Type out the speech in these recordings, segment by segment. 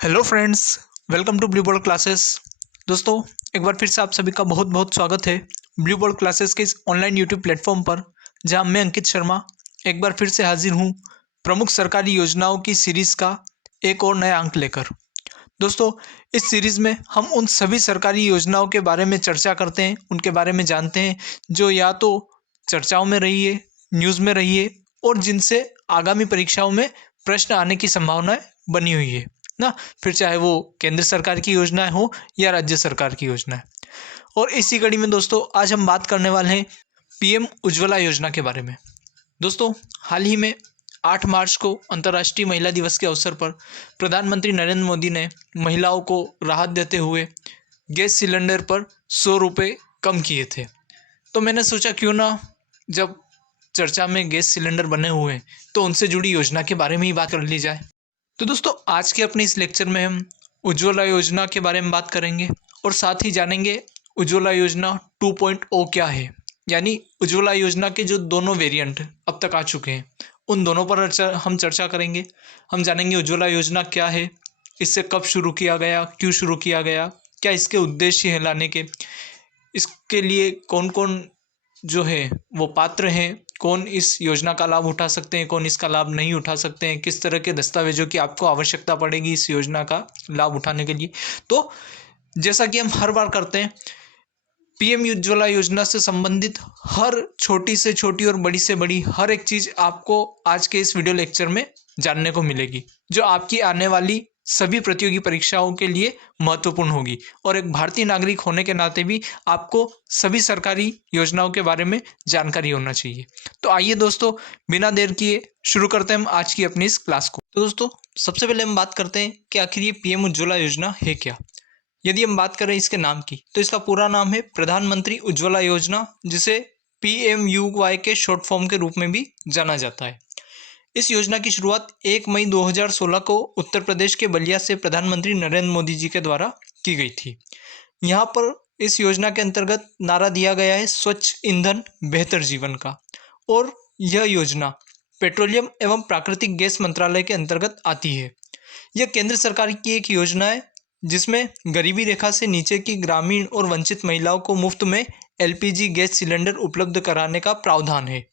Hello friends, welcome to Blue Ball Classes. दोस्तों, एक बार फिर से आप सभी का बहुत बहुत स्वागत है ब्लू बॉल क्लासेस के इस ऑनलाइन यूट्यूब प्लेटफॉर्म पर, जहां मैं अंकित शर्मा एक बार फिर से हाजिर हूं प्रमुख सरकारी योजनाओं की सीरीज़ का एक और नया अंक लेकर। दोस्तों, इस सीरीज़ में हम उन सभी सरकारी योजनाओं के बारे में चर्चा करते हैं, उनके बारे में जानते हैं जो या तो चर्चाओं में रही है, न्यूज़ में रही है और जिनसे आगामी परीक्षाओं में प्रश्न आने की संभावनाएं बनी हुई है ना। फिर चाहे वो केंद्र सरकार की योजनाएं हो या राज्य सरकार की योजनाएं। और इसी कड़ी में दोस्तों, आज हम बात करने वाले हैं पीएम उज्ज्वला योजना के बारे में। दोस्तों, हाल ही में 8 मार्च को अंतर्राष्ट्रीय महिला दिवस के अवसर पर प्रधानमंत्री नरेंद्र मोदी ने महिलाओं को राहत देते हुए गैस सिलेंडर पर 100 रुपये कम किए थे। तो मैंने सोचा क्यों ना, जब चर्चा में गैस सिलेंडर बने हुए हैं तो उनसे जुड़ी योजना के बारे में ही बात कर ली जाए। तो दोस्तों, आज के अपने इस लेक्चर में हम उज्ज्वला योजना के बारे में बात करेंगे और साथ ही जानेंगे उज्ज्वला योजना 2.0 क्या है, यानी उज्ज्वला योजना के जो दोनों वेरिएंट अब तक आ चुके हैं उन दोनों पर हम चर्चा करेंगे। हम जानेंगे उज्ज्वला योजना क्या है, इससे कब शुरू किया गया, क्यों शुरू किया गया, क्या इसके उद्देश्य हैं लाने के, इसके लिए कौन कौन जो है वो पात्र हैं, कौन इस योजना का लाभ उठा सकते हैं, कौन इसका लाभ नहीं उठा सकते हैं, किस तरह के दस्तावेजों की आपको आवश्यकता पड़ेगी इस योजना का लाभ उठाने के लिए। तो जैसा कि हम हर बार करते हैं, पीएम उज्ज्वला योजना से संबंधित हर छोटी से छोटी और बड़ी से बड़ी हर एक चीज़ आपको आज के इस वीडियो लेक्चर में जानने को मिलेगी, जो आपकी आने वाली सभी प्रतियोगी परीक्षाओं के लिए महत्वपूर्ण होगी। और एक भारतीय नागरिक होने के नाते भी आपको सभी सरकारी योजनाओं के बारे में जानकारी होना चाहिए। तो आइए दोस्तों, बिना देर किए शुरू करते हैं हम आज की अपनी इस क्लास को। तो दोस्तों, सबसे पहले हम बात करते हैं कि आखिर ये पीएम उज्ज्वला योजना है क्या। यदि हम बात करें इसके नाम की, तो इसका पूरा नाम है प्रधानमंत्री उज्ज्वला योजना, जिसे PMUY के शॉर्ट फॉर्म के रूप में भी जाना जाता है। इस योजना की शुरुआत 1 मई 2016 को उत्तर प्रदेश के बलिया से प्रधानमंत्री नरेंद्र मोदी जी के द्वारा की गई थी। यहाँ पर इस योजना के अंतर्गत नारा दिया गया है स्वच्छ ईंधन बेहतर जीवन का। और यह योजना पेट्रोलियम एवं प्राकृतिक गैस मंत्रालय के अंतर्गत आती है। यह केंद्र सरकार की एक योजना है जिसमें गरीबी रेखा से नीचे की ग्रामीण और वंचित महिलाओं को मुफ्त में LPG गैस सिलेंडर उपलब्ध कराने का प्रावधान है।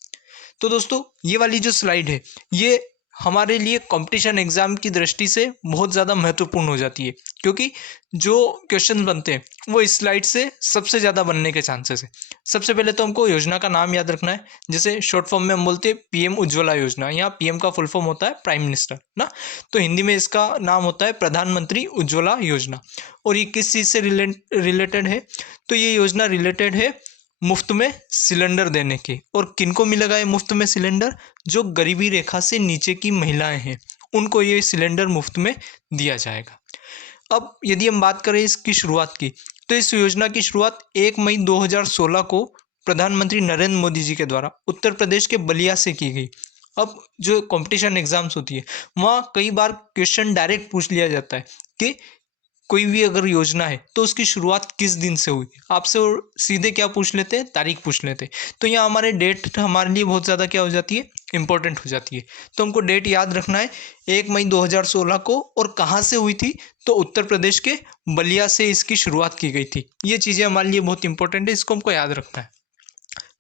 तो दोस्तों, ये वाली जो स्लाइड है ये हमारे लिए कंपटीशन एग्जाम की दृष्टि से बहुत ज़्यादा महत्वपूर्ण हो जाती है, क्योंकि जो क्वेश्चन बनते हैं वो इस स्लाइड से सबसे ज़्यादा बनने के चांसेस है। सबसे पहले तो हमको योजना का नाम याद रखना है, जैसे शॉर्ट फॉर्म में हम बोलते हैं पीएम उज्ज्वला योजना। यहाँ पीएम का फुल फॉर्म होता है प्राइम मिनिस्टर ना, तो हिंदी में इसका नाम होता है प्रधानमंत्री उज्ज्वला योजना। और ये किस चीज़ से रिलेटेड है, तो ये योजना रिलेटेड है मुफ्त में सिलेंडर देने के। और किनको मिलेगा ये मुफ्त में सिलेंडर? जो गरीबी रेखा से नीचे की महिलाएं हैं उनको ये सिलेंडर मुफ्त में दिया जाएगा। अब यदि हम बात करें इसकी शुरुआत की, तो इस योजना की शुरुआत 1 मई 2016 को प्रधानमंत्री नरेंद्र मोदी जी के द्वारा उत्तर प्रदेश के बलिया से की गई। अब जो कंपटीशन एग्जाम्स होती है वहाँ कई बार क्वेश्चन डायरेक्ट पूछ लिया जाता है कि कोई भी अगर योजना है तो उसकी शुरुआत किस दिन से हुई। आपसे वो सीधे क्या पूछ लेते हैं, तारीख पूछ लेते हैं। तो यहाँ हमारे डेट हमारे लिए बहुत ज़्यादा क्या हो जाती है, इंपॉर्टेंट हो जाती है। तो हमको डेट याद रखना है 1 मई 2016 को। और कहाँ से हुई थी, तो उत्तर प्रदेश के बलिया से इसकी शुरुआत की गई थी। ये चीज़ें हमारे लिए बहुत इंपॉर्टेंट है, इसको हमको याद रखना है।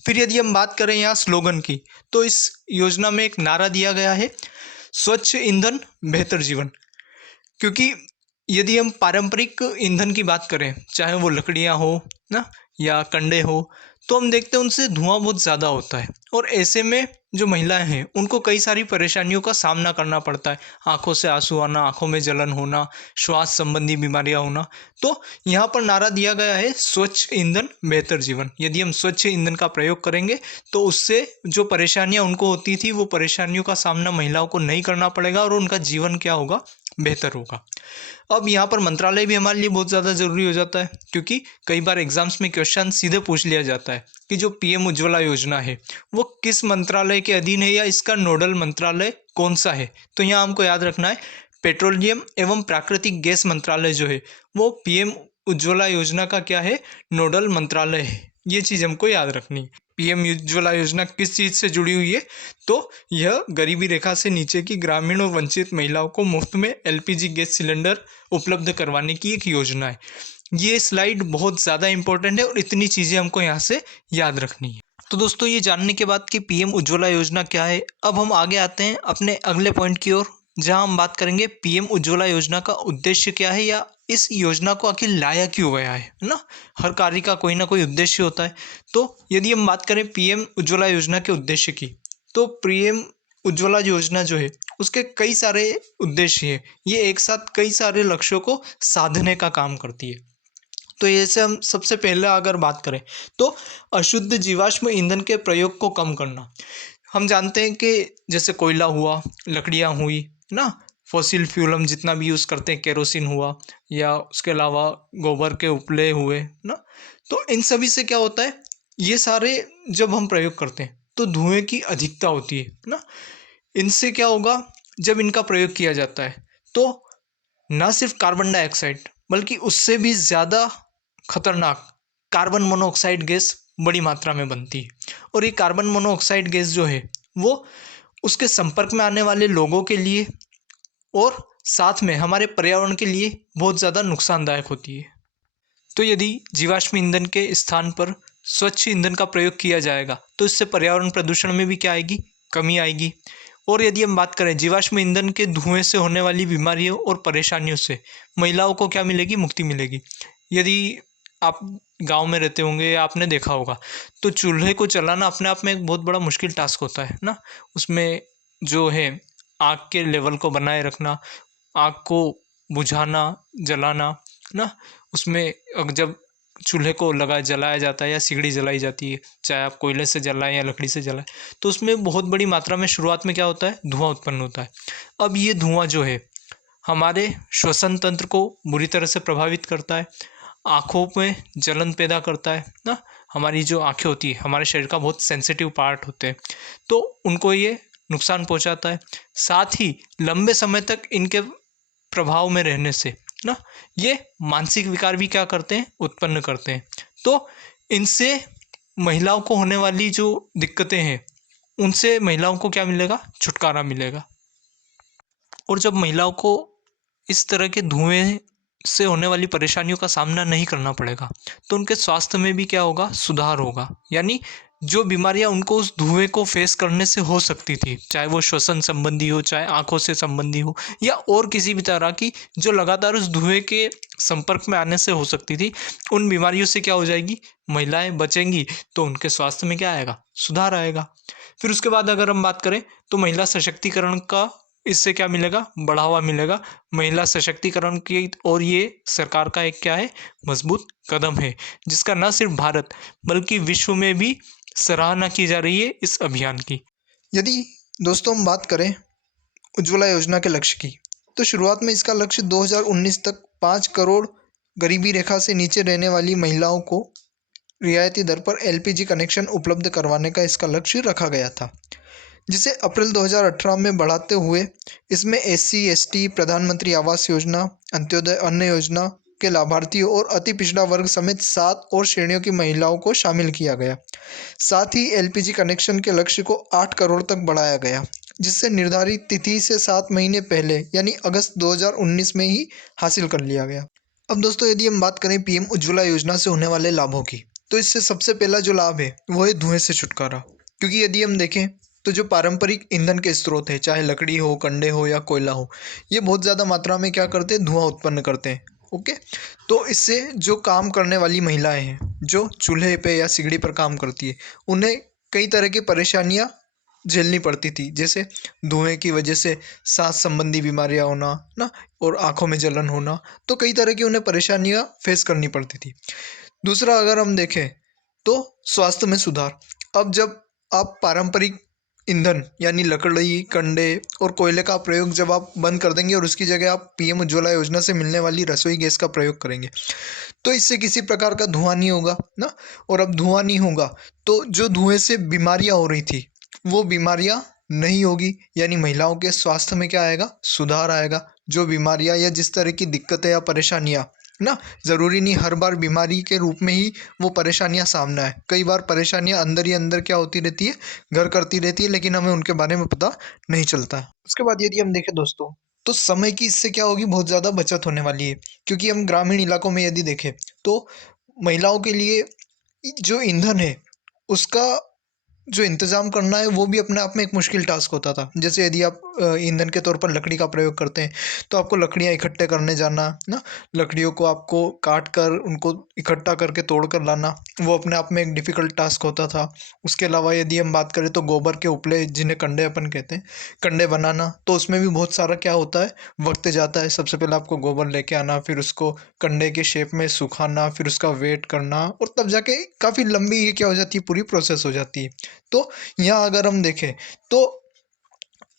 फिर यदि हम बात करें यहाँ स्लोगन की, तो इस योजना में एक नारा दिया गया है स्वच्छ ईंधन बेहतर जीवन। क्योंकि यदि हम पारंपरिक ईंधन की बात करें, चाहे वो लकड़ियाँ हो ना या कंडे हो, तो हम देखते हैं उनसे धुआं बहुत ज़्यादा होता है। और ऐसे में जो महिलाएं हैं उनको कई सारी परेशानियों का सामना करना पड़ता है। आंखों से आंसू आना, आंखों में जलन होना, श्वास संबंधी बीमारियां होना। तो यहाँ पर नारा दिया गया है स्वच्छ ईंधन बेहतर जीवन। यदि हम स्वच्छ ईंधन का प्रयोग करेंगे तो उससे जो परेशानियां उनको होती थी वो परेशानियों का सामना महिलाओं को नहीं करना पड़ेगा और उनका जीवन क्या होगा, बेहतर होगा। अब यहाँ पर मंत्रालय भी हमारे लिए बहुत ज़्यादा ज़रूरी हो जाता है, क्योंकि कई बार एग्जाम्स में क्वेश्चन सीधे पूछ लिया जाता है कि जो पीएम उज्ज्वला योजना है वो किस मंत्रालय के अधीन है या इसका नोडल मंत्रालय कौन सा है। तो यहाँ हमको याद रखना है पेट्रोलियम एवं प्राकृतिक गैस मंत्रालय जो है वो पीएम उज्ज्वला योजना का क्या है, नोडल मंत्रालय है। ये चीज़ हमको याद रखनी है। पीएम उज्ज्वला योजना किस चीज़ से जुड़ी हुई है? तो यह गरीबी रेखा से नीचे की ग्रामीण और वंचित महिलाओं को मुफ्त में एलपीजी गैस सिलेंडर उपलब्ध करवाने की एक योजना है। ये स्लाइड बहुत ज़्यादा इंपॉर्टेंट है और इतनी चीज़ें हमको यहाँ से याद रखनी है। तो दोस्तों, ये जानने के बाद कि पीएम उज्ज्वला योजना क्या है, अब हम आगे आते हैं अपने अगले पॉइंट की ओर, जहां हम बात करेंगे पीएम उज्ज्वला योजना का उद्देश्य क्या है, या इस योजना को आखिर लाया क्यों गया है ना। हर कार्य का कोई ना कोई उद्देश्य होता है। तो यदि हम बात करें पीएम उज्ज्वला योजना के उद्देश्य की, तो पीएम उज्ज्वला योजना जो है उसके कई सारे उद्देश्य हैं। ये एक साथ कई सारे लक्ष्यों को साधने का काम करती है। तो ऐसे हम सबसे पहले अगर बात करें तो अशुद्ध जीवाश्म ईंधन के प्रयोग को कम करना। हम जानते हैं कि जैसे कोयला हुआ, लकड़ियाँ हुई ना, फॉसिल फ्यूल हम जितना भी यूज़ करते हैं, केरोसिन हुआ या उसके अलावा गोबर के उपले हुए ना, तो इन सभी से क्या होता है, ये सारे जब हम प्रयोग करते हैं तो धुएं की अधिकता होती है ना। इनसे क्या होगा, जब इनका प्रयोग किया जाता है तो ना सिर्फ कार्बन डाइऑक्साइड बल्कि उससे भी ज़्यादा खतरनाक कार्बन मोनोऑक्साइड गैस बड़ी मात्रा में बनती है। और ये कार्बन मोनोऑक्साइड गैस जो है वो उसके संपर्क में आने वाले लोगों के लिए और साथ में हमारे पर्यावरण के लिए बहुत ज़्यादा नुकसानदायक होती है। तो यदि जीवाश्म ईंधन के स्थान पर स्वच्छ ईंधन का प्रयोग किया जाएगा तो इससे पर्यावरण प्रदूषण में भी क्या आएगी, कमी आएगी। और यदि हम बात करें जीवाश्म ईंधन के धुएं से होने वाली बीमारियों और परेशानियों से महिलाओं को क्या मिलेगी, मुक्ति मिलेगी। यदि आप गांव में रहते होंगे या आपने देखा होगा तो चूल्हे को चलाना अपने आप में एक बहुत बड़ा मुश्किल टास्क होता है ना। उसमें जो है आग के लेवल को बनाए रखना, आग को बुझाना, जलाना ना, उसमें जब चूल्हे को जलाया जाता है या सिगड़ी जलाई जाती है, चाहे आप कोयले से जलाएं या लकड़ी से जलाएं, तो उसमें बहुत बड़ी मात्रा में शुरुआत में क्या होता है, धुआं उत्पन्न होता है। अब ये धुआं जो है हमारे श्वसन तंत्र को बुरी तरह से प्रभावित करता है, आँखों में जलन पैदा करता है ना। हमारी जो आँखें होती है हमारे शरीर का बहुत सेंसिटिव पार्ट होते हैं, तो उनको ये नुकसान पहुंचाता है। साथ ही लंबे समय तक इनके प्रभाव में रहने से ना ये मानसिक विकार भी क्या करते हैं, उत्पन्न करते हैं। तो इनसे महिलाओं को होने वाली जो दिक्कतें हैं उनसे महिलाओं को क्या मिलेगा, छुटकारा मिलेगा। और जब महिलाओं को इस तरह के धुएं से होने वाली परेशानियों का सामना नहीं करना पड़ेगा तो उनके स्वास्थ्य में भी क्या होगा, सुधार होगा। यानी जो बीमारियां उनको उस धुएं को फेस करने से हो सकती थी, चाहे वो श्वसन संबंधी हो, चाहे आंखों से संबंधी हो, या और किसी भी तरह की जो लगातार उस धुएं के संपर्क में आने से हो सकती थी, उन बीमारियों से क्या हो जाएगी, महिलाएं बचेंगी तो उनके स्वास्थ्य में क्या आएगा, सुधार आएगा। फिर उसके बाद अगर हम बात करें तो महिला सशक्तिकरण का इससे क्या मिलेगा, बढ़ावा मिलेगा। महिला सशक्तिकरण की और ये सरकार का एक क्या है, मजबूत कदम है, जिसका न सिर्फ भारत बल्कि विश्व में भी सराहना की जा रही है इस अभियान की। यदि दोस्तों हम बात करें उज्ज्वला योजना के लक्ष्य की, तो शुरुआत में इसका लक्ष्य 2019 तक 5 करोड़ गरीबी रेखा से नीचे रहने वाली महिलाओं को रियायती दर पर एलपीजी कनेक्शन उपलब्ध करवाने का इसका लक्ष्य रखा गया था, जिसे अप्रैल 2018 में बढ़ाते हुए इसमें एससी, एसटी, प्रधानमंत्री आवास योजना, अंत्योदय अन्न योजना के लाभार्थियों और अति पिछड़ा वर्ग समेत 7 और श्रेणियों की महिलाओं को शामिल किया गया। साथ ही एलपीजी कनेक्शन के लक्ष्य को 8 करोड़ तक बढ़ाया गया, जिससे निर्धारित तिथि से 7 महीने पहले यानी अगस्त 2019 में ही हासिल कर लिया गया। अब दोस्तों यदि हम बात करें पीएम उज्ज्वला योजना से होने वाले लाभों की, तो इससे सबसे पहला जो लाभ है वो है धुएं से छुटकारा। क्योंकि यदि हम देखें तो जो पारंपरिक ईंधन के स्रोत है, चाहे लकड़ी हो, कंडे हो या कोयला हो, ये बहुत ज़्यादा मात्रा में क्या करते हैं, धुआं उत्पन्न करते हैं। ओके, तो इससे जो काम करने वाली महिलाएं हैं, जो चूल्हे पे या सिगड़ी पर काम करती है, उन्हें कई तरह की परेशानियां झेलनी पड़ती थी, जैसे धुएं की वजह से सांस संबंधी बीमारियां होना ना, और आँखों में जलन होना, तो कई तरह की उन्हें परेशानियां फेस करनी पड़ती थी। दूसरा अगर हम देखें तो स्वास्थ्य में सुधार। अब जब आप पारंपरिक ईंधन यानी लकड़ी, कंडे और कोयले का प्रयोग जब आप बंद कर देंगे और उसकी जगह आप पीएम उज्ज्वला योजना से मिलने वाली रसोई गैस का प्रयोग करेंगे, तो इससे किसी प्रकार का धुआं नहीं होगा ना। और अब धुआं नहीं होगा तो जो धुएं से बीमारियां हो रही थी वो बीमारियां नहीं होगी, यानी महिलाओं के स्वास्थ्य में क्या आएगा, सुधार आएगा। जो बीमारियां या जिस तरह की दिक्कतें या परेशानियां ना। ज़रूरी नहीं हर बार बीमारी के रूप में ही वो परेशानियाँ सामने आए। कई बार परेशानियाँ अंदर ही अंदर क्या होती रहती है, घर करती रहती है, लेकिन हमें उनके बारे में पता नहीं चलता है। उसके बाद यदि हम देखें दोस्तों, तो समय की इससे क्या होगी, बहुत ज़्यादा बचत होने वाली है। क्योंकि हम ग्रामीण इलाकों में यदि देखें, तो महिलाओं के लिए जो ईंधन है, उसका जो इंतज़ाम करना है वो भी अपने आप में एक मुश्किल टास्क होता था। जैसे यदि आप ईंधन के तौर पर लकड़ी का प्रयोग करते हैं, तो आपको लकड़ियाँ इकट्ठे करने जाना, ना, लकड़ियों को आपको काट कर उनको इकट्ठा करके तोड़ कर लाना, वो अपने आप में एक डिफ़िकल्ट टास्क होता था। उसके अलावा यदि हम बात करें तो गोबर के उपले, जिन्हें कंडे अपन कहते हैं, कंडे बनाना, तो उसमें भी बहुत सारा क्या होता है, वक़्त जाता है। सबसे पहले आपको गोबर लेके आना, फिर उसको कंडे के शेप में सुखाना, फिर उसका वेट करना, और तब जाके काफ़ी लंबी ये क्या हो जाती है, पूरी प्रोसेस हो जाती है। तो यहाँ अगर हम देखें, तो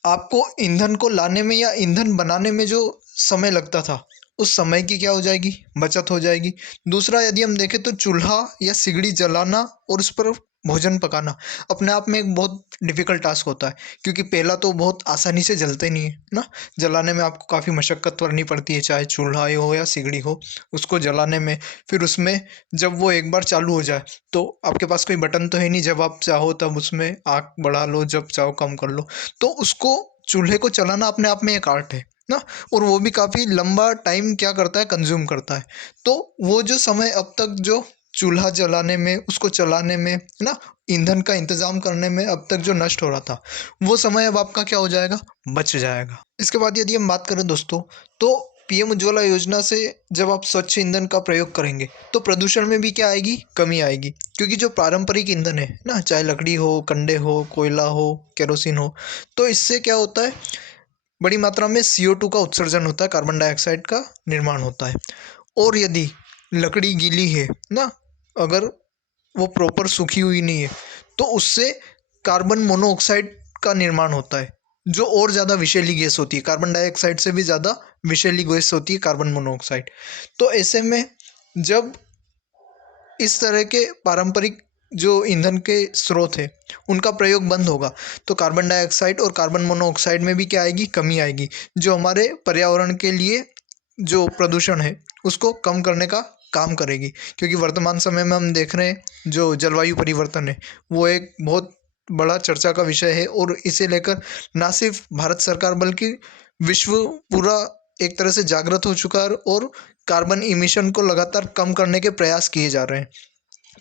आपको ईंधन को लाने में या ईंधन बनाने में जो समय लगता था, उस समय की क्या हो जाएगी, बचत हो जाएगी। दूसरा यदि हम देखें तो चूल्हा या सिगड़ी जलाना और उस पर भोजन पकाना अपने आप में एक बहुत डिफ़िकल्ट टास्क होता है। क्योंकि पहला तो बहुत आसानी से जलते नहीं है ना, जलाने में आपको काफ़ी मशक्क़त करनी पड़ती है, चाहे चूल्हा ही हो या सिगड़ी हो, उसको जलाने में। फिर उसमें जब वो एक बार चालू हो जाए, तो आपके पास कोई बटन तो है नहीं, जब आप चाहो तब उसमें आग बढ़ा लो, जब चाहो कम कर लो। तो उसको, चूल्हे को चलाना अपने आप में एक आर्ट है ना, और वो भी काफ़ी लंबा टाइम क्या करता है, कंज्यूम करता है। तो वो जो समय अब तक जो चूल्हा जलाने में, उसको चलाने में, ना, ईंधन का इंतज़ाम करने में अब तक जो नष्ट हो रहा था, वो समय अब आपका क्या हो जाएगा, बच जाएगा। इसके बाद यदि हम बात करें दोस्तों, तो पीएम उज्ज्वला योजना से जब आप स्वच्छ ईंधन का प्रयोग करेंगे, तो प्रदूषण में भी क्या आएगी, कमी आएगी। क्योंकि जो पारंपरिक ईंधन है ना, चाहे लकड़ी हो, कंडे हो, कोयला हो, केरोसिन हो, तो इससे क्या होता है, बड़ी मात्रा में CO2 का उत्सर्जन होता है, कार्बन डाइऑक्साइड का निर्माण होता है। और यदि लकड़ी गीली है ना, अगर वो प्रॉपर सूखी हुई नहीं है, तो उससे कार्बन मोनोऑक्साइड का निर्माण होता है, जो और ज़्यादा विषैली गैस होती है। कार्बन डाइऑक्साइड से भी ज़्यादा विषैली गैस होती है कार्बन मोनोऑक्साइड। तो ऐसे में जब इस तरह के पारंपरिक जो ईंधन के स्रोत हैं, उनका प्रयोग बंद होगा, तो कार्बन डाइऑक्साइड और कार्बन मोनोऑक्साइड में भी क्या आएगी, कमी आएगी, जो हमारे पर्यावरण के लिए जो प्रदूषण है, उसको कम करने का काम करेगी। क्योंकि वर्तमान समय में हम देख रहे हैं, जो जलवायु परिवर्तन है, वो एक बहुत बड़ा चर्चा का विषय है, और इसे लेकर ना सिर्फ भारत सरकार बल्कि विश्व पूरा एक तरह से जागृत हो चुका है, और कार्बन इमिशन को लगातार कम करने के प्रयास किए जा रहे हैं।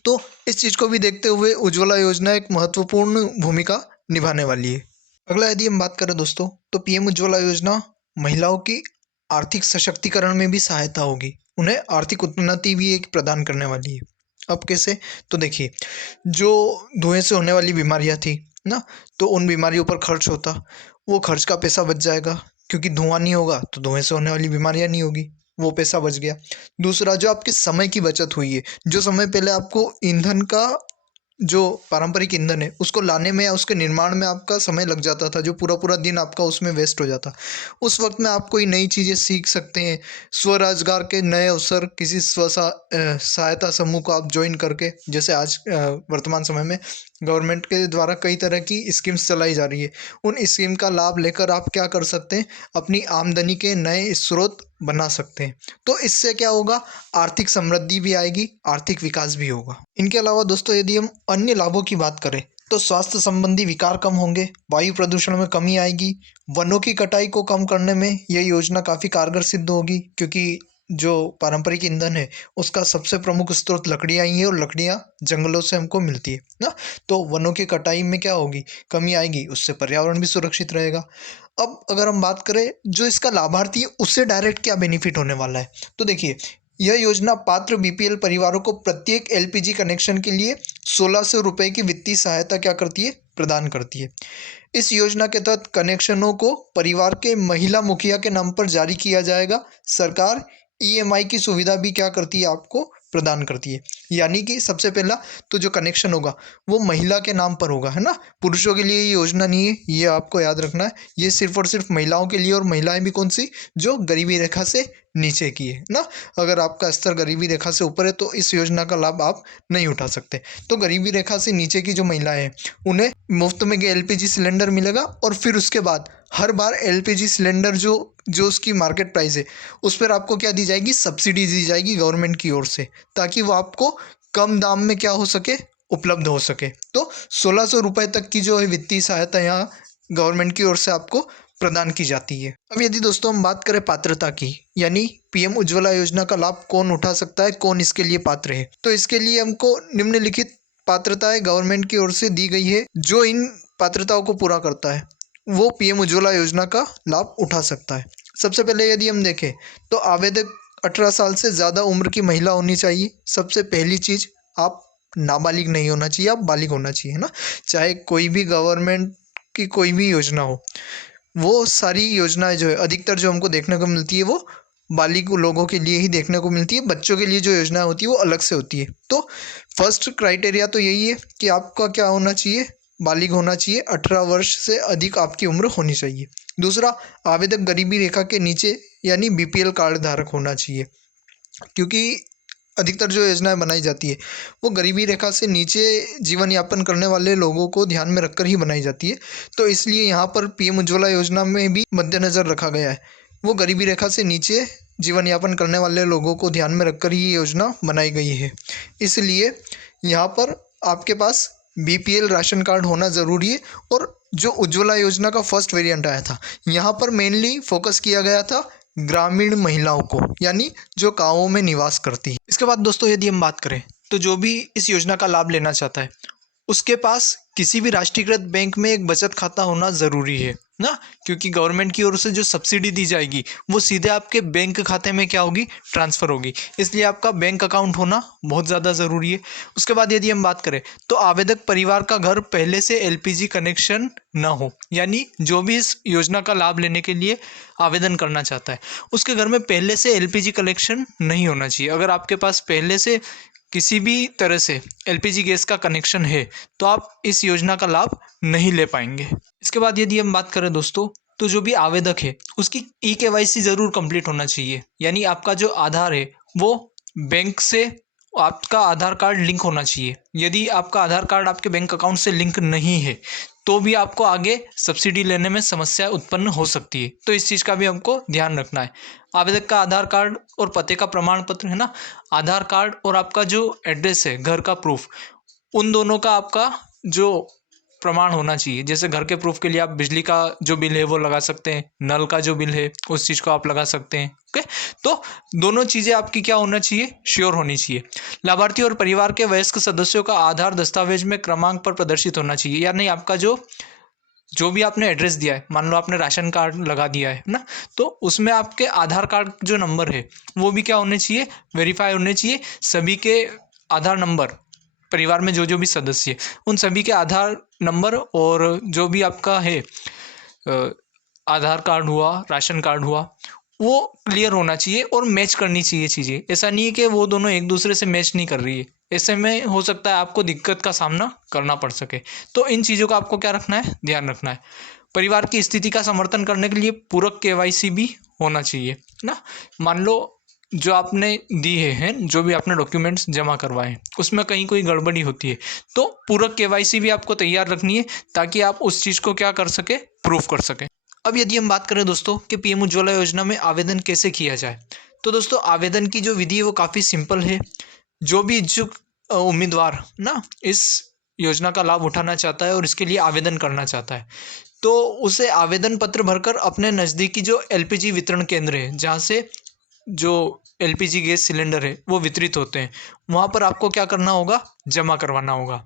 तो इस चीज़ को भी देखते हुए उज्ज्वला योजना एक महत्वपूर्ण भूमिका निभाने वाली है। अगला यदि हम बात करें दोस्तों, तो पीएम उज्ज्वला योजना महिलाओं की आर्थिक सशक्तिकरण में भी सहायता होगी। उन्हें आर्थिक उन्नति भी एक प्रदान करने वाली है। अब कैसे? तो देखिए, जो धुएँ से होने वाली बीमारियाँ थी ना, तो उन बीमारियों पर खर्च होता, वो खर्च का पैसा बच जाएगा। क्योंकि धुआँ नहीं होगा, तो धुएँ से होने वाली बीमारियाँ नहीं होगी, वो पैसा बच गया। दूसरा, जो आपके समय की बचत हुई है, जो समय पहले आपको ईंधन का, जो पारंपरिक ईंधन है, उसको लाने में या उसके निर्माण में आपका समय लग जाता था, जो पूरा-पूरा दिन आपका उसमें वेस्ट हो जाता। उस वक़्त में आप कोई नई चीज़ें सीख सकते हैं, स्वरोज़गार के नए अवसर, किसी सहायता समूह को आप जॉइन करके, जैसे आज वर्तमान समय में गवर्नमेंट के द्वारा कई तरह की स्कीम्स चलाई जा रही है। उन स्कीम का लाभ लेकर आप क्या कर सकते हैं, अपनी आमदनी के नए स्रोत बना सकते हैं। तो इससे क्या होगा, आर्थिक समृद्धि भी आएगी, आर्थिक विकास भी होगा। इनके अलावा दोस्तों, यदि हम अन्य लाभों की बात करें, तो स्वास्थ्य संबंधी विकार कम होंगे, वायु प्रदूषण में कमी आएगी, वनों की कटाई को कम करने में यह योजना काफ़ी कारगर सिद्ध होगी। क्योंकि जो पारंपरिक ईंधन है, उसका सबसे प्रमुख स्रोत लकड़ियाँ ही है, और लकड़ियाँ जंगलों से हमको मिलती है ना। तो वनों की कटाई में क्या होगी, कमी आएगी, उससे पर्यावरण भी सुरक्षित रहेगा। अब अगर हम बात करें जो इसका लाभार्थी है, उससे डायरेक्ट क्या बेनिफिट होने वाला है, तो देखिए, यह योजना पात्र बीपीएल परिवारों को प्रत्येक एलपीजी कनेक्शन के लिए 1600 रुपये की वित्तीय सहायता क्या करती है, प्रदान करती है। इस योजना के तहत कनेक्शनों को परिवार के महिला मुखिया के नाम पर जारी किया जाएगा। सरकार ईएमआई की सुविधा भी क्या करती है, आपको प्रदान करती है। यानी कि सबसे पहला तो जो कनेक्शन होगा वो महिला के नाम पर होगा, है ना। पुरुषों के लिए ये योजना नहीं है, ये आपको याद रखना है। ये सिर्फ और सिर्फ महिलाओं के लिए, और महिलाएं भी कौन सी, जो गरीबी रेखा से नीचे की है ना। अगर आपका स्तर गरीबी रेखा से ऊपर है तो इस योजना का लाभ आप नहीं उठा सकते। तो गरीबी रेखा से नीचे की जो महिलाएं हैं उन्हें मुफ्त में एलपीजी सिलेंडर मिलेगा, और फिर उसके बाद हर बार एलपीजी सिलेंडर जो जो उसकी मार्केट प्राइस है उस पर आपको क्या दी जाएगी, सब्सिडी दी जाएगी गवर्नमेंट की ओर से, ताकि वो आपको कम दाम में क्या हो सके, उपलब्ध हो सके। तो 1600 रुपये तक की जो है वित्तीय सहायता यहाँ गवर्नमेंट की ओर से आपको प्रदान की जाती है। अब यदि दोस्तों हम बात करें पात्रता की, यानी पीएम उज्ज्वला योजना का लाभ कौन उठा सकता है, कौन इसके लिए पात्र है, तो इसके लिए हमको निम्नलिखित पात्रताएं गवर्नमेंट की ओर से दी गई है। जो इन पात्रताओं को पूरा करता है वो पीएम उज्ज्वला योजना का लाभ उठा सकता है। सबसे पहले यदि हम देखें तो आवेदक 18 साल से ज़्यादा उम्र की महिला होनी चाहिए। सबसे पहली चीज़, आप नाबालिग नहीं होना चाहिए, आप बालिग होना चाहिए, है ना। चाहे कोई भी गवर्नमेंट की कोई भी योजना हो, वो सारी योजनाएं जो है अधिकतर जो हमको देखने को मिलती है वो बालिग लोगों के लिए ही देखने को मिलती है। बच्चों के लिए जो योजना होती है वो अलग से होती है। तो फर्स्ट क्राइटेरिया तो यही है कि आपका क्या होना चाहिए, बालिग होना चाहिए, 18 वर्ष से अधिक आपकी उम्र होनी चाहिए। दूसरा, आवेदक गरीबी रेखा के नीचे यानी बीपीएल कार्ड धारक होना चाहिए, क्योंकि अधिकतर जो योजनाएं बनाई जाती है वो गरीबी रेखा से नीचे जीवन यापन करने वाले लोगों को ध्यान में रखकर ही बनाई जाती है। तो इसलिए यहाँ पर पीएम उज्ज्वला योजना में भी मद्देनज़र रखा गया है, वो गरीबी रेखा से नीचे जीवन यापन करने वाले लोगों को ध्यान में रखकर ही ये योजना बनाई गई है। इसलिए यहाँ पर आपके पास बीपीएल राशन कार्ड होना ज़रूरी है। और जो उज्ज्वला योजना का फर्स्ट वेरिएंट आया था, यहाँ पर मेनली फोकस किया गया था ग्रामीण महिलाओं को, यानी जो गाँवों में निवास करती है। इसके बाद दोस्तों यदि हम बात करें तो जो भी इस योजना का लाभ लेना चाहता है उसके पास किसी भी राष्ट्रीयकृत बैंक में एक बचत खाता होना ज़रूरी है ना, क्योंकि गवर्नमेंट की ओर से जो सब्सिडी दी जाएगी वो सीधे आपके बैंक खाते में क्या होगी, ट्रांसफ़र होगी। इसलिए आपका बैंक अकाउंट होना बहुत ज़्यादा ज़रूरी है। उसके बाद यदि हम बात करें तो आवेदक परिवार का घर पहले से एलपीजी कनेक्शन ना हो, यानी जो भी इस योजना का लाभ लेने के लिए आवेदन करना चाहता है उसके घर में पहले से एलपीजी कनेक्शन नहीं होना चाहिए। अगर आपके पास पहले से किसी भी तरह से एलपीजी गैस का कनेक्शन है तो आप इस योजना का लाभ नहीं ले पाएंगे। इसके बाद यदि हम बात करें दोस्तों तो जो भी आवेदक है उसकी ई-केवाईसी ज़रूर कंप्लीट होना चाहिए, यानी आपका जो आधार है वो बैंक से आपका आधार कार्ड लिंक होना चाहिए। यदि आपका आधार कार्ड आपके बैंक अकाउंट से लिंक नहीं है तो भी आपको आगे सब्सिडी लेने में समस्या उत्पन्न हो सकती है, तो इस चीज़ का भी हमको ध्यान रखना है। आवेदक का आधार कार्ड और पते का प्रमाण पत्र है ना, आधार कार्ड और आपका जो एड्रेस है घर का प्रूफ, उन दोनों का आपका जो प्रमाण होना चाहिए। जैसे घर के प्रूफ के लिए आप बिजली का जो बिल है वो लगा सकते हैं, नल का जो बिल है उस चीज़ को आप लगा सकते हैं। ओके, तो दोनों चीज़ें आपकी क्या होना चाहिए, श्योर होनी चाहिए। लाभार्थी और परिवार के वयस्क सदस्यों का आधार दस्तावेज में क्रमांक पर प्रदर्शित होना चाहिए, यानी आपका जो भी आपने एड्रेस दिया है, मान लो आपने राशन कार्ड लगा दिया है ना, तो उसमें आपके आधार कार्ड जो नंबर है वो भी क्या होने चाहिए, वेरीफाई होने चाहिए। सभी के आधार नंबर, परिवार में जो जो भी सदस्य है उन सभी के आधार नंबर और जो भी आपका है आधार कार्ड हुआ, राशन कार्ड हुआ, वो क्लियर होना चाहिए और मैच करनी चाहिए चीज़ें। ऐसा नहीं है कि वो दोनों एक दूसरे से मैच नहीं कर रही है, ऐसे में हो सकता है आपको दिक्कत का सामना करना पड़ सके। तो इन चीज़ों का आपको क्या रखना है, ध्यान रखना है। परिवार की स्थिति का समर्थन करने के लिए पूरक केवाईसी भी होना चाहिए ना। मान लो जो आपने दी है जो भी आपने डॉक्यूमेंट्स जमा करवाए हैं उसमें कहीं कोई गड़बड़ी होती है तो पूरक केवाईसी भी आपको तैयार रखनी है, ताकि आप उस चीज़ को क्या कर सके, प्रूफ कर सकें। अब यदि हम बात करें दोस्तों कि पीएम उज्ज्वला योजना में आवेदन कैसे किया जाए, तो दोस्तों आवेदन की जो विधि है वो काफ़ी सिंपल है। जो भी इच्छुक उम्मीदवार ना इस योजना का लाभ उठाना चाहता है और इसके लिए आवेदन करना चाहता है तो उसे आवेदन पत्र भरकर अपने नज़दीकी जो एलपीजी वितरण केंद्र है जहाँ से जो एलपीजी गैस सिलेंडर है वो वितरित होते हैं, वहाँ पर आपको क्या करना होगा, जमा करवाना होगा।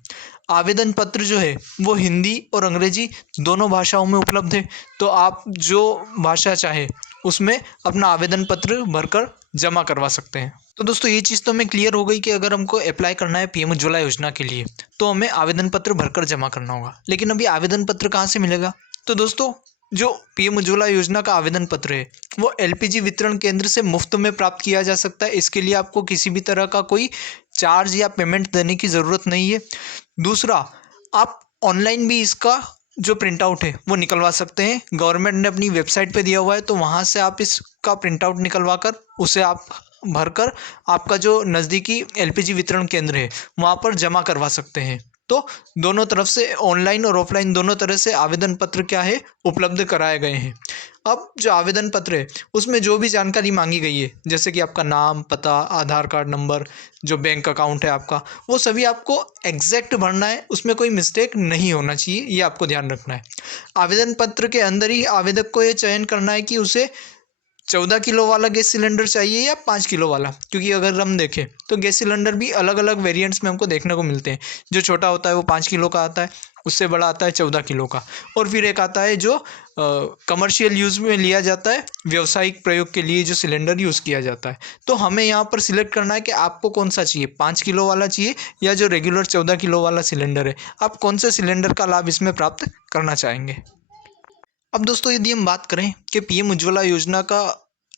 आवेदन पत्र जो है वो हिंदी और अंग्रेजी दोनों भाषाओं में उपलब्ध है, तो आप जो भाषा चाहे उसमें अपना आवेदन पत्र भरकर जमा करवा सकते हैं। तो दोस्तों ये चीज़ तो हमें क्लियर हो गई कि अगर हमको अप्लाई करना है पीएम उज्ज्वला योजना के लिए तो हमें आवेदन पत्र भरकर जमा करना होगा। लेकिन अभी आवेदन पत्र कहाँ से मिलेगा, तो दोस्तों जो पीएम उज्ज्वला योजना का आवेदन पत्र है वो एलपीजी वितरण केंद्र से मुफ्त में प्राप्त किया जा सकता है। इसके लिए आपको किसी भी तरह का कोई चार्ज या पेमेंट देने की ज़रूरत नहीं है। दूसरा, आप ऑनलाइन भी इसका जो प्रिंट आउट है वो निकलवा सकते हैं। गवर्नमेंट ने अपनी वेबसाइट पे दिया हुआ है, तो वहाँ से आप इसका प्रिंट आउट निकलवा कर उसे आप भरकर आपका जो नज़दीकी एलपीजी वितरण केंद्र है वहाँ पर जमा करवा सकते हैं। तो दोनों तरफ से, ऑनलाइन और ऑफलाइन दोनों तरह से आवेदन पत्र क्या है उपलब्ध कराए गए हैं। अब जो आवेदन पत्र है उसमें जो भी जानकारी मांगी गई है, जैसे कि आपका नाम, पता, आधार कार्ड नंबर, जो बैंक अकाउंट है आपका, वो सभी आपको एग्जैक्ट भरना है, उसमें कोई मिस्टेक नहीं होना चाहिए, ये आपको ध्यान रखना है। आवेदन पत्र के अंदर ही आवेदक को ये चयन करना है कि उसे 14 किलो वाला गैस सिलेंडर चाहिए या 5 किलो वाला, क्योंकि अगर हम देखें तो गैस सिलेंडर भी अलग अलग वेरिएंट्स में हमको देखने को मिलते हैं। जो छोटा होता है वो 5 किलो का आता है, उससे बड़ा आता है 14 किलो का, और फिर एक आता है जो कमर्शियल यूज़ में लिया जाता है, व्यावसायिक प्रयोग के लिए जो सिलेंडर यूज़ किया जाता है। तो हमें यहाँ पर सिलेक्ट करना है कि आपको कौन सा चाहिए, 5 किलो वाला चाहिए या जो रेगुलर 14 किलो वाला सिलेंडर है, आप कौन से सिलेंडर का लाभ इसमें प्राप्त करना चाहेंगे। अब दोस्तों, यदि हम बात करें कि पीएम उज्ज्वला योजना का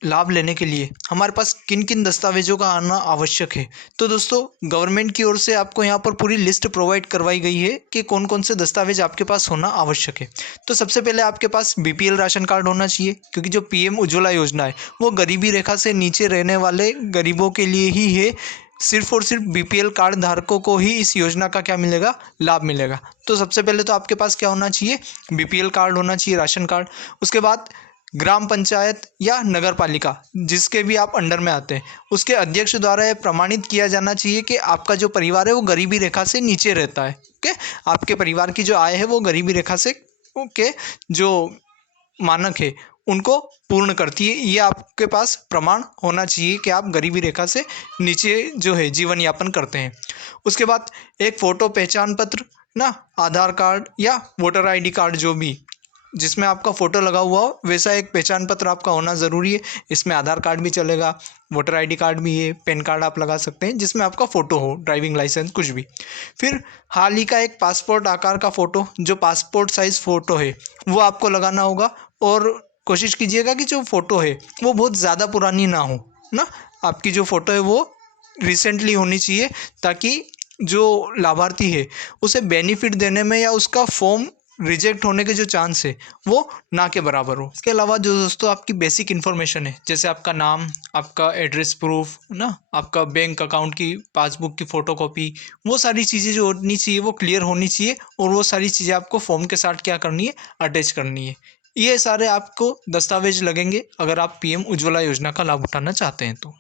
लाभ लेने के लिए हमारे पास किन किन दस्तावेजों का आना आवश्यक है, तो दोस्तों गवर्नमेंट की ओर से आपको यहाँ पर पूरी लिस्ट प्रोवाइड करवाई गई है कि कौन कौन से दस्तावेज आपके पास होना आवश्यक है। तो सबसे पहले आपके पास बीपीएल राशन कार्ड होना चाहिए, क्योंकि जो पीएम उज्ज्वला योजना है वो गरीबी रेखा से नीचे रहने वाले गरीबों के लिए ही है। सिर्फ और सिर्फ बीपीएल कार्ड धारकों को ही इस योजना का क्या मिलेगा, लाभ मिलेगा। तो सबसे पहले तो आपके पास क्या होना चाहिए, बीपीएल कार्ड होना चाहिए, राशन कार्ड। उसके बाद ग्राम पंचायत या नगर पालिका जिसके भी आप अंडर में आते हैं, उसके अध्यक्ष द्वारा यह प्रमाणित किया जाना चाहिए कि आपका जो परिवार है वो गरीबी रेखा से नीचे रहता है। ओके, आपके परिवार की जो आय है वो गरीबी रेखा से ओके जो मानक है उनको पूर्ण करती है। ये आपके पास प्रमाण होना चाहिए कि आप गरीबी रेखा से नीचे जो है जीवन यापन करते हैं। उसके बाद एक फ़ोटो पहचान पत्र ना, आधार कार्ड या वोटर आईडी कार्ड, जो भी जिसमें आपका फ़ोटो लगा हुआ हो वैसा एक पहचान पत्र आपका होना ज़रूरी है। इसमें आधार कार्ड भी चलेगा, वोटर आईडी कार्ड भी है, पैन कार्ड आप लगा सकते हैं जिसमें आपका फ़ोटो हो, ड्राइविंग लाइसेंस, कुछ भी। फिर हाल ही का एक पासपोर्ट आकार का फ़ोटो, जो पासपोर्ट साइज़ फ़ोटो है वो आपको लगाना होगा। और कोशिश कीजिएगा कि जो फ़ोटो है वो बहुत ज़्यादा पुरानी ना हो ना, आपकी जो फ़ोटो है वो रिसेंटली होनी चाहिए, ताकि जो लाभार्थी है उसे बेनिफिट देने में या उसका फॉर्म रिजेक्ट होने के जो चांस है वो ना के बराबर हो। इसके अलावा जो दोस्तों आपकी बेसिक इन्फॉर्मेशन है, जैसे आपका नाम, आपका एड्रेस प्रूफ ना, आपका बैंक अकाउंट की पासबुक की फ़ोटोकॉपी, वो सारी चीज़ें जो होनी चाहिए वो क्लियर होनी चाहिए, और वो सारी चीज़ें आपको फॉर्म के साथ क्या करनी है, अटैच करनी है। ये सारे आपको दस्तावेज लगेंगे अगर आप पीएम उज्ज्वला योजना का लाभ उठाना चाहते हैं तो।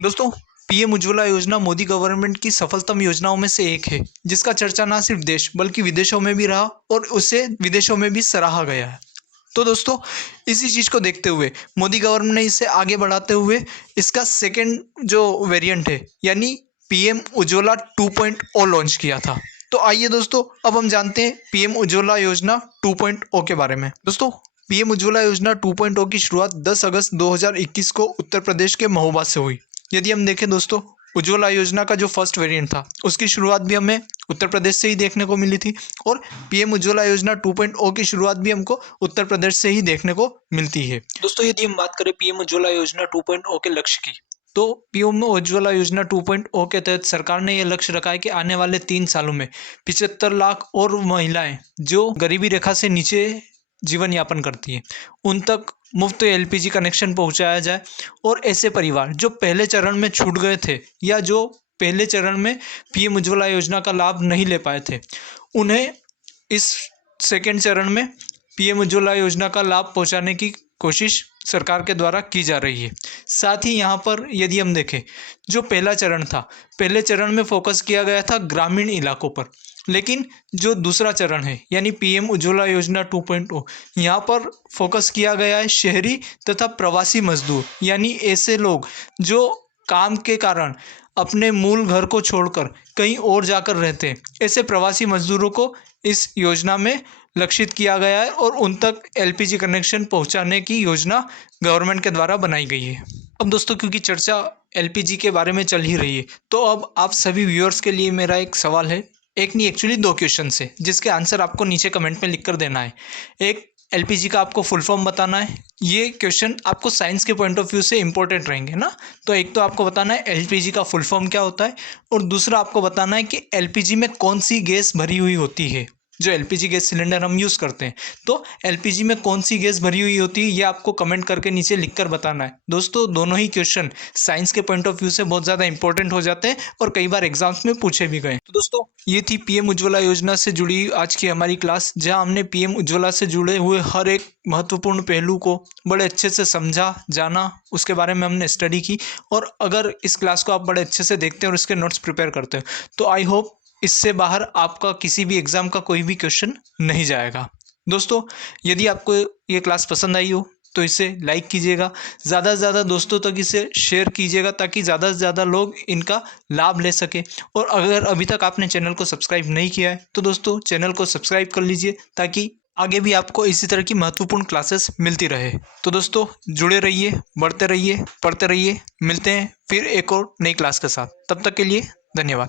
दोस्तों, पीएम उज्ज्वला योजना मोदी गवर्नमेंट की सफलतम योजनाओं में से एक है, जिसका चर्चा ना सिर्फ देश बल्कि विदेशों में भी रहा और उसे विदेशों में भी सराहा गया है। तो दोस्तों, इसी चीज़ को देखते हुए मोदी गवर्नमेंट ने इसे आगे बढ़ाते हुए इसका सेकंड जो वेरिएंट है यानी पीएम उज्ज्वला 2.0 लॉन्च किया था। तो आइए दोस्तों, अब हम जानते हैं पीएम उज्ज्वला योजना 2.0 के बारे में। दोस्तों, पीएम उज्ज्वला योजना 2.0 की शुरुआत 10 अगस्त 2021 को उत्तर प्रदेश के महोबा से हुई। यदि हम देखें दोस्तों, उज्ज्वला योजना का जो फर्स्ट वेरिएंट था उसकी शुरुआत भी हमें उत्तर प्रदेश से ही देखने को मिली थी, और पीएम उज्ज्वला योजना 2.0 की शुरुआत भी हमको उत्तर प्रदेश से ही देखने को मिलती है। दोस्तों, यदि हम बात करें पीएम उज्ज्वला योजना 2.0 के लक्ष्य की, तो पीएम उज्ज्वला योजना 2.0 के तहत सरकार ने यह लक्ष्य रखा है कि आने वाले 3 सालों में 75 लाख और महिलाएं जो गरीबी रेखा से नीचे जीवन यापन करती हैं उन तक मुफ्त एलपीजी कनेक्शन पहुंचाया जाए, और ऐसे परिवार जो पहले चरण में छूट गए थे या जो पहले चरण में पीएम उज्ज्वला योजना का लाभ नहीं ले पाए थे, उन्हें इस सेकेंड चरण में पीएम उज्ज्वला योजना का लाभ पहुंचाने की कोशिश सरकार के द्वारा की जा रही है। साथ ही यहाँ पर यदि हम देखें, जो पहला चरण था, पहले चरण में फोकस किया गया था ग्रामीण इलाकों पर, लेकिन जो दूसरा चरण है यानी पीएम उज्ज्वला योजना 2.0, यहाँ पर फोकस किया गया है शहरी तथा प्रवासी मजदूर, यानी ऐसे लोग जो काम के कारण अपने मूल घर को छोड़कर कहीं और जाकर रहते हैं, ऐसे प्रवासी मजदूरों को इस योजना में लक्षित किया गया है, और उन तक एलपीजी कनेक्शन पहुंचाने की योजना गवर्नमेंट के द्वारा बनाई गई है। अब दोस्तों, क्योंकि चर्चा एलपीजी के बारे में चल ही रही है, तो अब आप सभी व्यूअर्स के लिए मेरा एक सवाल है, एक नहीं एक्चुअली 2 क्वेश्चन है जिसके आंसर आपको नीचे कमेंट में लिख कर देना है। एक एलपीजी का आपको फुल फॉर्म बताना है। ये क्वेश्चन आपको साइंस के पॉइंट ऑफ व्यू से इंपॉर्टेंट रहेंगे ना। तो एक तो आपको बताना है एलपीजी का फुल फॉर्म क्या होता है, और दूसरा आपको बताना है कि एलपीजी में कौन सी गैस भरी हुई होती है। जो एलपीजी गैस सिलेंडर हम यूज़ करते हैं, तो एलपीजी में कौन सी गैस भरी हुई होती है, ये आपको कमेंट करके नीचे लिखकर बताना है। दोस्तों, दोनों ही क्वेश्चन साइंस के पॉइंट ऑफ व्यू से बहुत ज़्यादा इंपॉर्टेंट हो जाते हैं और कई बार एग्जाम्स में पूछे भी गए। तो दोस्तों, ये थी पीएम उज्ज्वला योजना से जुड़ी आज की हमारी क्लास, जहां हमने पीएम उज्ज्वला से जुड़े हुए हर एक महत्वपूर्ण पहलू को बड़े अच्छे से समझा, जाना, उसके बारे में हमने स्टडी की। और अगर इस क्लास को आप बड़े अच्छे से देखते हैं और इसके नोट्स प्रिपेयर करते हैं, तो आई होप इससे बाहर आपका किसी भी एग्ज़ाम का कोई भी क्वेश्चन नहीं जाएगा। दोस्तों, यदि आपको ये क्लास पसंद आई हो तो इसे लाइक कीजिएगा, ज़्यादा से ज़्यादा दोस्तों तक इसे शेयर कीजिएगा, ताकि ज़्यादा से ज़्यादा लोग इनका लाभ ले सकें। और अगर अभी तक आपने चैनल को सब्सक्राइब नहीं किया है तो दोस्तों चैनल को सब्सक्राइब कर लीजिए, ताकि आगे भी आपको इसी तरह की महत्वपूर्ण क्लासेस मिलती रहे। तो दोस्तों, जुड़े रहिए, बढ़ते रहिए, पढ़ते रहिए। मिलते हैं फिर एक और नई क्लास के साथ। तब तक के लिए धन्यवाद।